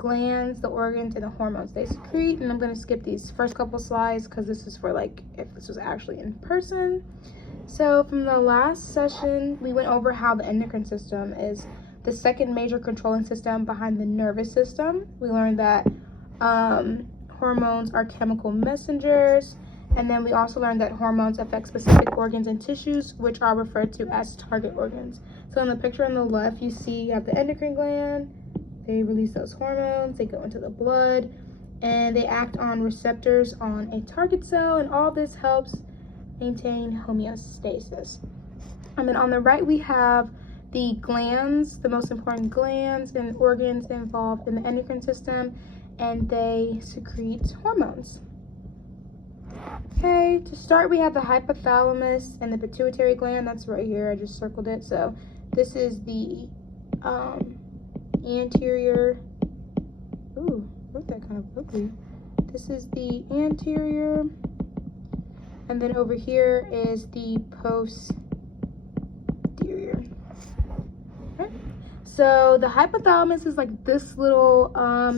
glands, the organs, and the hormones they secrete. And I'm going to skip these first couple slides because this is for like if this was actually in person. So from the last session, we went over how the endocrine system is the second major controlling system behind the nervous system. We learned that hormones are chemical messengers. And then we also learned that hormones affect specific organs and tissues, which are referred to as target organs. So in the picture on the left, you see you have the endocrine gland. They release those hormones, they go into the blood, and they act on receptors on a target cell, and all this helps maintain homeostasis. And then on the right, we have the glands, the most important glands and organs involved in the endocrine system, and they secrete hormones. Okay, to start, we have the hypothalamus and the pituitary gland. That's right here. I just circled it. So this is the anterior. Ooh, wrote that kind of ugly. This is the anterior. And then over here is the posterior. Okay. So the hypothalamus is like this little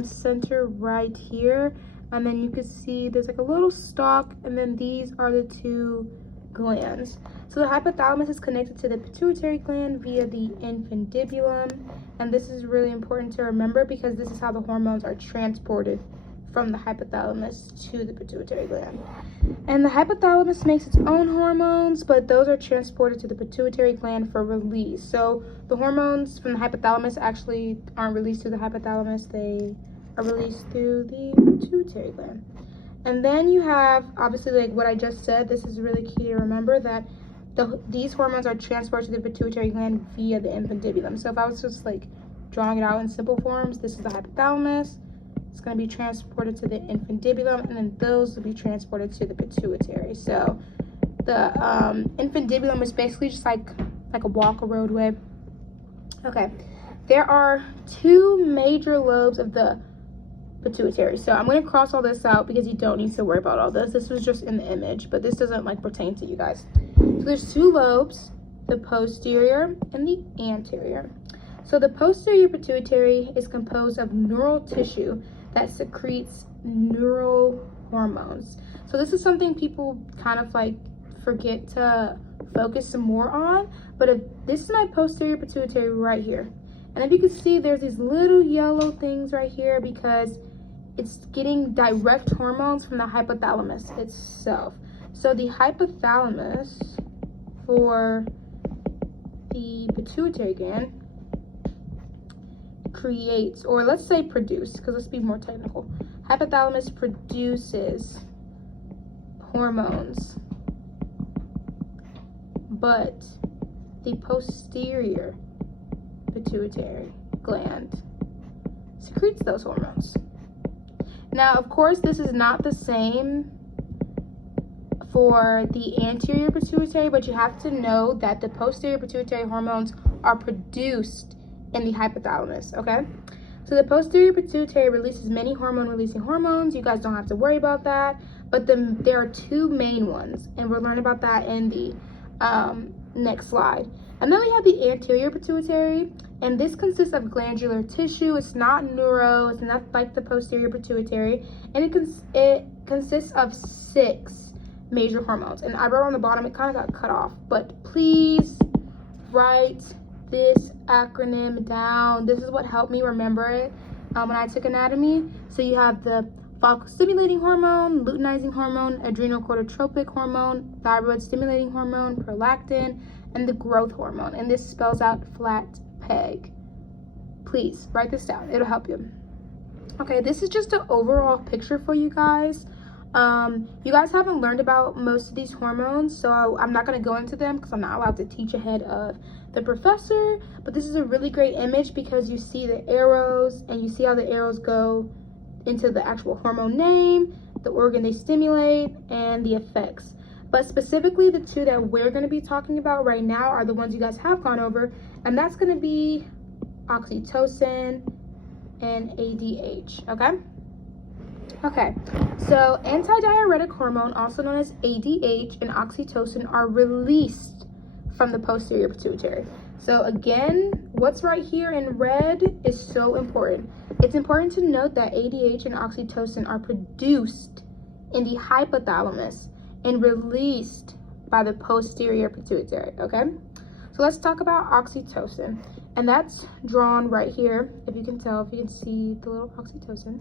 center right here. And then you can see there's like a little stalk, and then these are the two glands. So the hypothalamus is connected to the pituitary gland via the infundibulum. And this is really important to remember because this is how the hormones are transported from the hypothalamus to the pituitary gland. And the hypothalamus makes its own hormones, but those are transported to the pituitary gland for release. So the hormones from the hypothalamus actually aren't released to the hypothalamus, they are released through the pituitary gland. And then you have, obviously, like what I just said, this is really key to remember, that these hormones are transported to the pituitary gland via the infundibulum. So if I was just like drawing it out in simple forms, this is the hypothalamus, it's going to be transported to the infundibulum, and then those will be transported to the pituitary. So the infundibulum is basically just like a walk, a roadway. Okay, there are two major lobes of the pituitary. So I'm going to cross all this out because you don't need to worry about all this. This was just in the image, but this doesn't like pertain to you guys. So there's two lobes, the posterior and the anterior. So the posterior pituitary is composed of neural tissue that secretes neural hormones. So this is something people kind of like forget to focus some more on, but if this is my posterior pituitary right here. And if you can see, there's these little yellow things right here because it's getting direct hormones from the hypothalamus itself. So the hypothalamus for the pituitary gland creates, or let's say produce, because let's be more technical. Hypothalamus produces hormones, but the posterior pituitary gland secretes those hormones. Now, of course, this is not the same for the anterior pituitary, but you have to know that the posterior pituitary hormones are produced in the hypothalamus, okay? So the posterior pituitary releases many hormone-releasing hormones. You guys don't have to worry about that, but there are two main ones, and we'll learn about that in the next slide. And then we have the anterior pituitary, and this consists of glandular tissue. It's not neuro, it's not like the posterior pituitary, and it consists of 6 major hormones. And I wrote on the bottom, it kind of got cut off, but please write this acronym down. This is what helped me remember it when I took anatomy. So you have the follicle stimulating hormone, luteinizing hormone, adrenocorticotropic hormone, thyroid stimulating hormone, prolactin, and the growth hormone. And this spells out flat peg. Please write this down, it'll help you. Okay, this is just an overall picture for you guys. You guys haven't learned about most of these hormones, so I'm not going to go into them because I'm not allowed to teach ahead of the professor, but this is a really great image because you see the arrows, and you see how the arrows go into the actual hormone name, the organ they stimulate, and the effects. But specifically, the two that we're going to be talking about right now are the ones you guys have gone over, and that's going to be oxytocin and ADH, okay? Okay, so anti-diuretic hormone, also known as ADH, and oxytocin are released from the posterior pituitary. So again, what's right here in red is so important. It's important to note that ADH and oxytocin are produced in the hypothalamus and released by the posterior pituitary, okay? So let's talk about oxytocin, and that's drawn right here, if you can tell, if you can see the little oxytocin.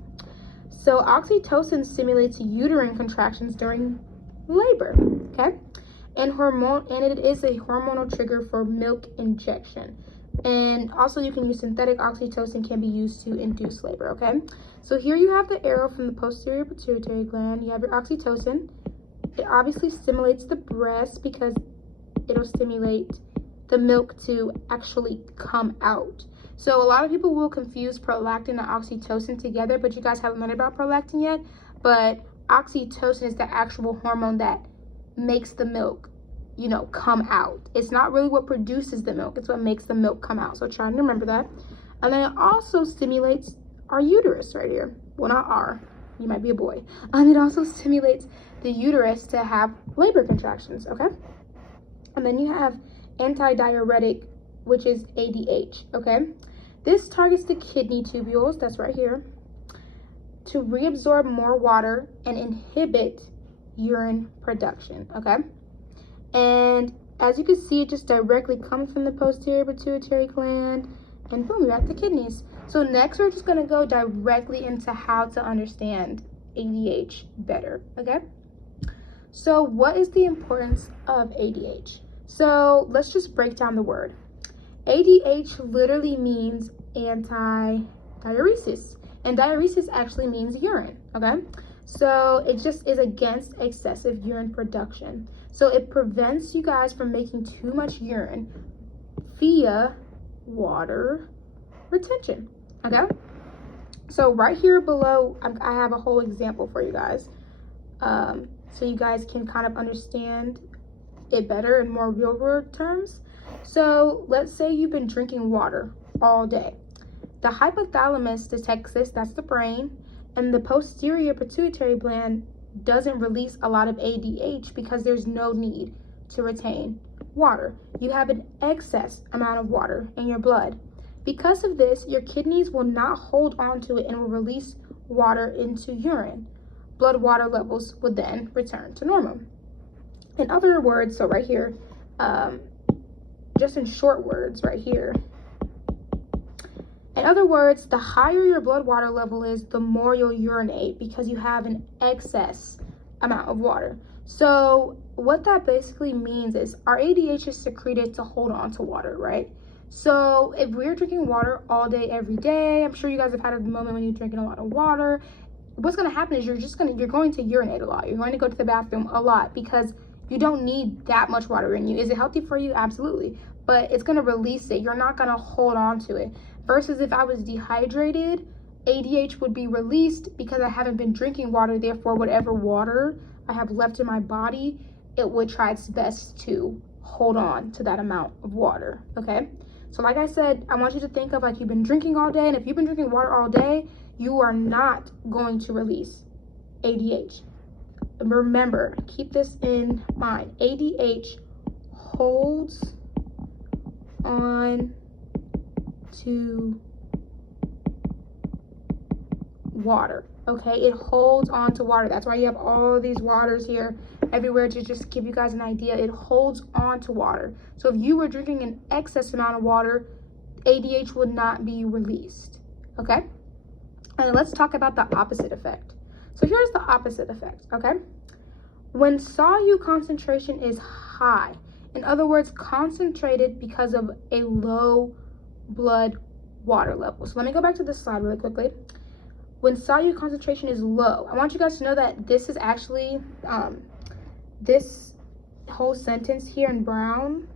So oxytocin stimulates uterine contractions during labor, okay? And it is a hormonal trigger for milk injection. And also you can use synthetic oxytocin, can be used to induce labor, okay? So here you have the arrow from the posterior pituitary gland. You have your oxytocin. It obviously stimulates the breast because it'll stimulate the milk to actually come out. So a lot of people will confuse prolactin and oxytocin together, but you guys haven't learned about prolactin yet. But oxytocin is the actual hormone that makes the milk, you know, come out. It's not really what produces the milk, it's what makes the milk come out. So try and remember that. And then it also stimulates our uterus right here. Well, not our, you might be a boy. It also stimulates the uterus to have labor contractions, okay? And then you have anti-diuretic, which is ADH, okay? This targets the kidney tubules, that's right here, to reabsorb more water and inhibit urine production, okay? And as you can see, it just directly comes from the posterior pituitary gland, and boom, you're at the kidneys. So next, we're just gonna go directly into how to understand ADH better, okay? So what is the importance of ADH? So let's just break down the word. ADH literally means anti-diuresis, and diuresis actually means urine, okay? So it just is against excessive urine production. So it prevents you guys from making too much urine via water retention, okay? So right here below, I have a whole example for you guys. So you guys can kind of understand it better in more real world terms. So let's say you've been drinking water all day. The hypothalamus detects this, that's the brain, and the posterior pituitary gland doesn't release a lot of ADH because there's no need to retain water. You have an excess amount of water in your blood. Because of this, your kidneys will not hold on to it and will release water into urine. Blood water levels would then return to normal. In other words, so right here, just in short words right here, in other words, the higher your blood water level is, the more you'll urinate because you have an excess amount of water. So what that basically means is our ADH is secreted to hold on to water, right? So if we're drinking water all day, every day, I'm sure you guys have had a moment when you're drinking a lot of water, what's going to happen is you're going to urinate a lot. You're going to go to the bathroom a lot because you don't need that much water in you. Is it healthy for you? Absolutely. But it's going to release it. You're not going to hold on to it. Versus if I was dehydrated, ADH would be released because I haven't been drinking water. Therefore, whatever water I have left in my body, it would try its best to hold on to that amount of water, okay? So like I said, I want you to think of like you've been drinking all day, and if you've been drinking water all day, you are not going to release ADH. Remember, keep this in mind. ADH holds on to water, okay? It holds on to water. That's why you have all these waters here everywhere, to just give you guys an idea. It holds on to water. So if you were drinking an excess amount of water, ADH would not be released, okay? And let's talk about the opposite effect. So here's the opposite effect, okay? When solute concentration is high, in other words, concentrated because of a low blood water level. So let me go back to this slide really quickly. When solute concentration is low, I want you guys to know that this is actually, this whole sentence here in brown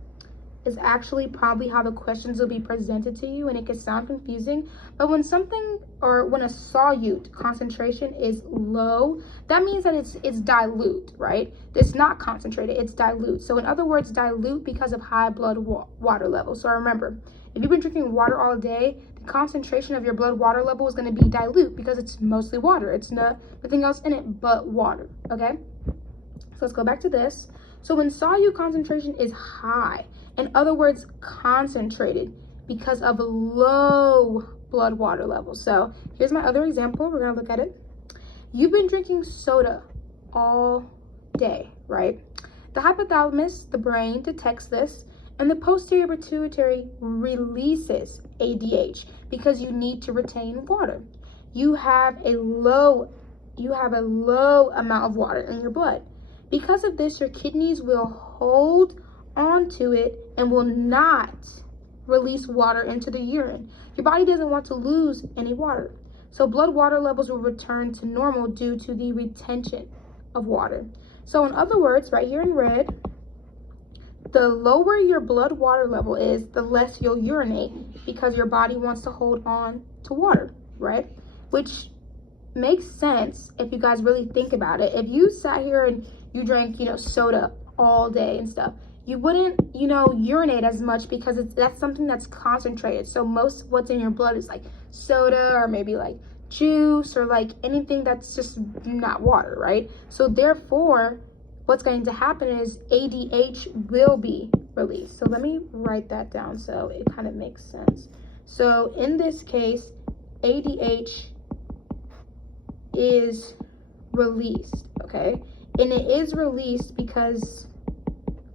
is actually probably how the questions will be presented to you, and it can sound confusing. But when something, or when a solute concentration is low, that means that it's dilute, right? It's not concentrated, it's dilute. So in other words, dilute because of high blood water levels. So remember, if you've been drinking water all day, the concentration of your blood water level is going to be dilute because it's mostly water. It's nothing else in it but water, okay? So let's go back to this. So when solute concentration is high, in other words, concentrated, because of low blood water levels. So here's my other example. We're gonna look at it. You've been drinking soda all day, right? The hypothalamus, the brain, detects this, and the posterior pituitary releases ADH because you need to retain water. You have a low amount of water in your blood. Because of this, your kidneys will hold onto it and will not release water into the urine. Your body doesn't want to lose any water. So blood water levels will return to normal due to the retention of water. So in other words, right here in red, the lower your blood water level is, the less you'll urinate because your body wants to hold on to water, right? Which makes sense if you guys really think about it. If you sat here and you drank, soda all day and stuff, you wouldn't, urinate as much because that's something that's concentrated. So most what's in your blood is like soda or maybe like juice or like anything that's just not water, right? So therefore, what's going to happen is ADH will be released. So let me write that down so it kind of makes sense. So in this case, ADH is released, okay? And it is released because,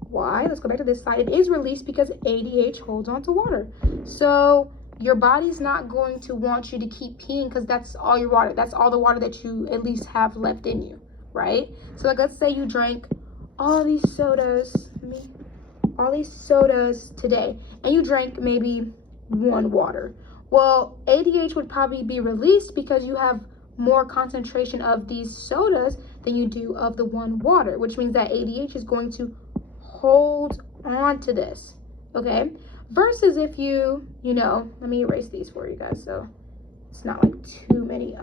why? Let's go back to this side. It is released because ADH holds on to water. So your body's not going to want you to keep peeing because that's all your water. That's all the water that you at least have left in you, right? So like, let's say you drank all these sodas today, and you drank maybe one water. Well, ADH would probably be released because you have more concentration of these sodas than you do of the one water, which means that ADH is going to hold on to this, okay? Versus if you, let me erase these for you guys so it's not like too many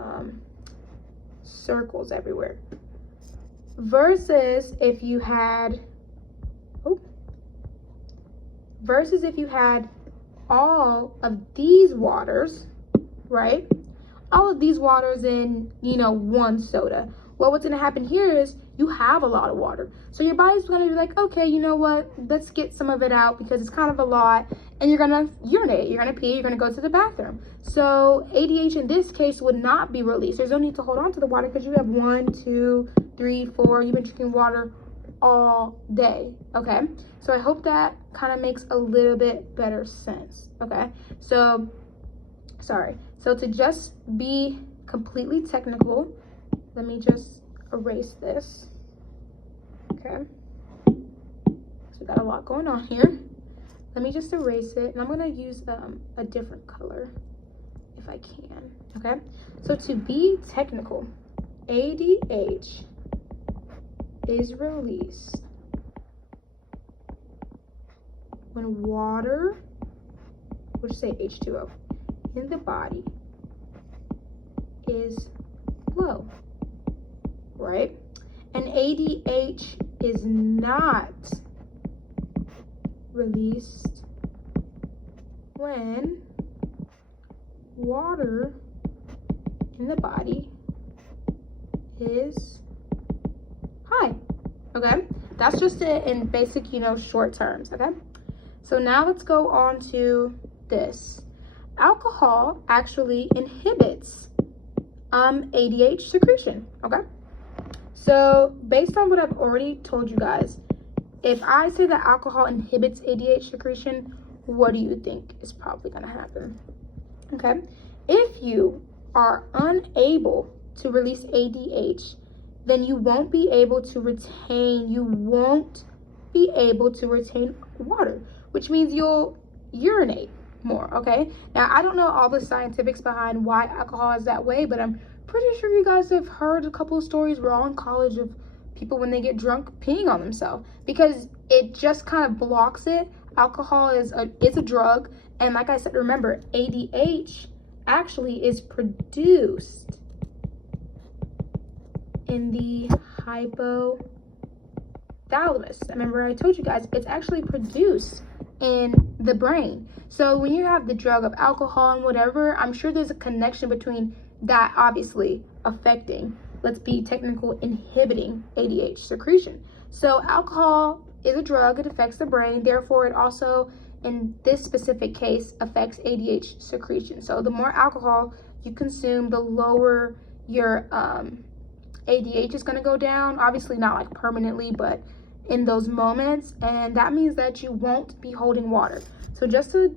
circles everywhere. Versus if you had all of these waters, right? All of these waters in, one soda. Well, what's gonna happen here is you have a lot of water. So your body's gonna be like, okay, you know what? Let's get some of it out because it's kind of a lot. And you're gonna urinate, you're gonna pee, you're gonna go to the bathroom. So ADH in this case would not be released. There's no need to hold on to the water because you have 1, 2, 3, 4. You've been drinking water all day, okay? So I hope that kind of makes a little bit better sense, okay? So to just be completely technical, let me just erase this, okay? So we got a lot going on here. Let me just erase it, and I'm gonna use a different color if I can, okay? So to be technical, ADH is released when water, we'll just say H2O, in the body is low, right? And ADH is not released when water in the body is high, okay? That's just it in basic, short terms, okay? So now let's go on to this. Alcohol actually inhibits ADH secretion, okay? So based on what I've already told you guys, if I say that alcohol inhibits ADH secretion, what do you think is probably gonna happen? Okay, if you are unable to release ADH, then you won't be able to retain water, which means you'll urinate more, okay? Now, I don't know all the scientifics behind why alcohol is that way, but I'm pretty sure you guys have heard a couple of stories, we're all in college, of people when they get drunk peeing on themselves because it just kind of blocks it. Alcohol is a drug, and like I said, remember, ADH actually is produced in the hypothalamus. Remember I told you guys it's actually produced in the brain. So when you have the drug of alcohol and whatever, I'm sure there's a connection between that obviously affecting, let's be technical, inhibiting ADH secretion. So alcohol is a drug, it affects the brain, therefore it also in this specific case affects ADH secretion. So the more alcohol you consume, the lower your ADH is going to go down. Obviously not like permanently, but in those moments. And that means that you won't be holding water. So just to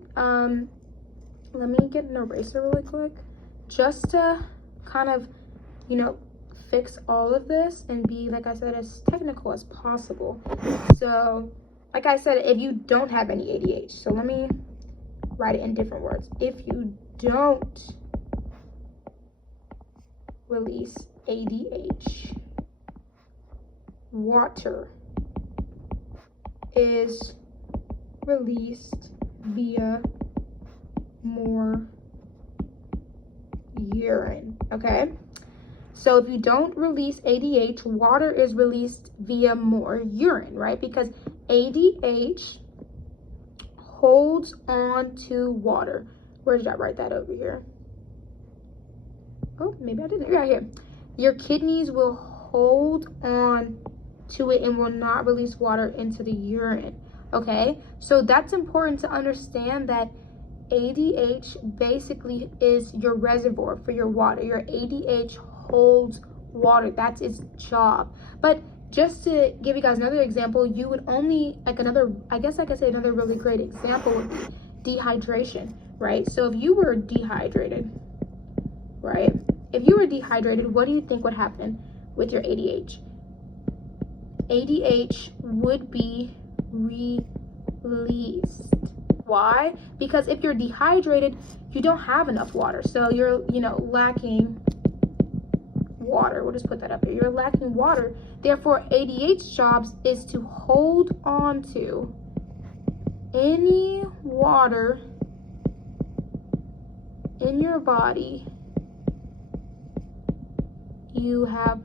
let me get an eraser really quick, just to kind of, you know, fix all of this and be, like I said, as technical as possible. So like I said, if you don't have any ADH, so let me write it in different words. If you don't release ADH, water is released via more urine, okay? So if you don't release ADH, water is released via more urine, right? Because ADH holds on to water. Where did I write that over here? Oh, maybe I didn't. Right here. Your kidneys will hold on to it and will not release water into the urine, okay? So that's important to understand, that ADH basically is your reservoir for your water. Your ADH holds water. That's its job. But just to give you guys another example, you would only, like another, I guess I could say another really great example would be dehydration, right? So if you were dehydrated, right? If you were dehydrated, what do you think would happen with your ADH? ADH would be released. Why? Because if you're dehydrated, you don't have enough water. So you're, you know, lacking water. We'll just put that up here. You're lacking water. Therefore, ADH jobs is to hold on to any water in your body you have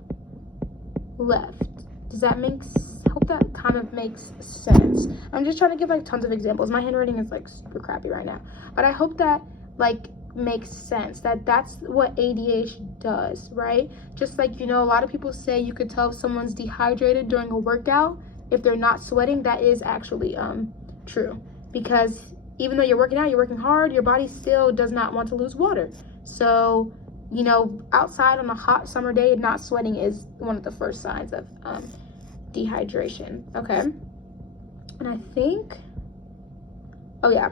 left. Does that make sense? Hope that kind of makes sense. I'm just trying to give like tons of examples. My handwriting is like super crappy right now, but I hope that like makes sense, that that's what ADH does, right? Just like, you know, a lot of people say you could tell if someone's dehydrated during a workout if they're not sweating. That is actually true, because even though you're working out, you're working hard, your body still does not want to lose water. So, you know, outside on a hot summer day, not sweating is one of the first signs of dehydration, okay? And I think, oh yeah,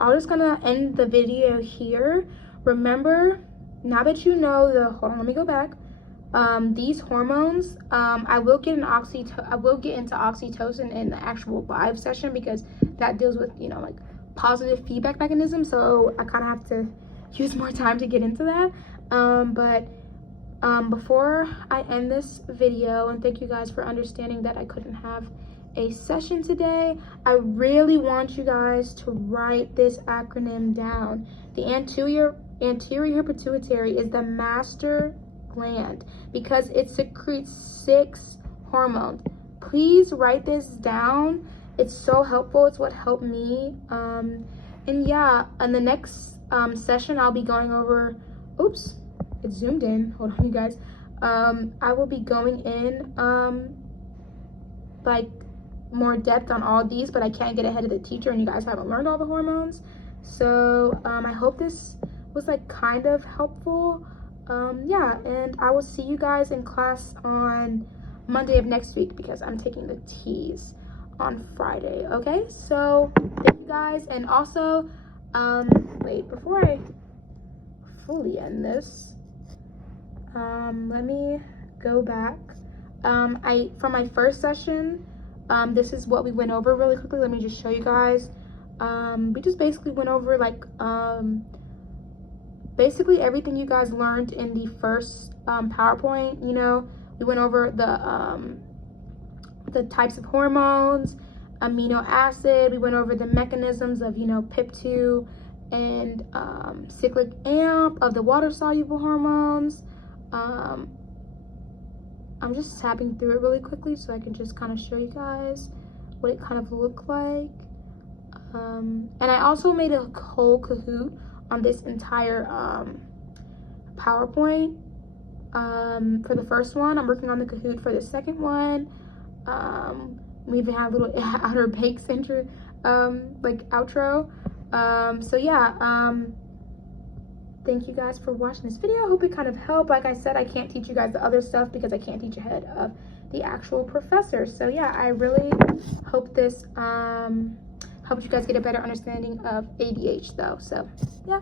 I'm just gonna end the video here. Remember, now that you know the, hold on, let me go back. These hormones, I will get into oxytocin in the actual live session, because that deals with, you know, like positive feedback mechanism. So I kind of have to use more time to get into that. Before I end this video, and thank you guys for understanding that I couldn't have a session today, I really want you guys to write this acronym down. The anterior pituitary is the master gland because it secretes 6 hormones. Please write this down. It's so helpful. It's what helped me. And yeah, in the next session, I'll be going over, oops, it zoomed in. Hold on, you guys. I will be going in like more depth on all these, but I can't get ahead of the teacher and you guys haven't learned all the hormones. So I hope this was like kind of helpful. Yeah, and I will see you guys in class on Monday of next week, because I'm taking the T's on Friday. Okay, so thank you guys. And also wait, before I fully end this, let me go back. From my first session, this is what we went over really quickly. Let me just show you guys. We just basically went over like basically everything you guys learned in the first PowerPoint. You know, we went over the types of hormones, amino acid. We went over the mechanisms of, you know, PIP2 and cyclic AMP of the water soluble hormones. I'm just tapping through it really quickly so I can just kind of show you guys what it kind of looked like. And I also made a whole Kahoot on this entire PowerPoint for the first one. I'm working on the Kahoot for the second one. We even have a little outer bake center like outro. So yeah, thank you guys for watching this video. I hope it kind of helped. Like I said, I can't teach you guys the other stuff because I can't teach ahead of the actual professor. So yeah, I really hope this helped you guys get a better understanding of ADH though. So yeah.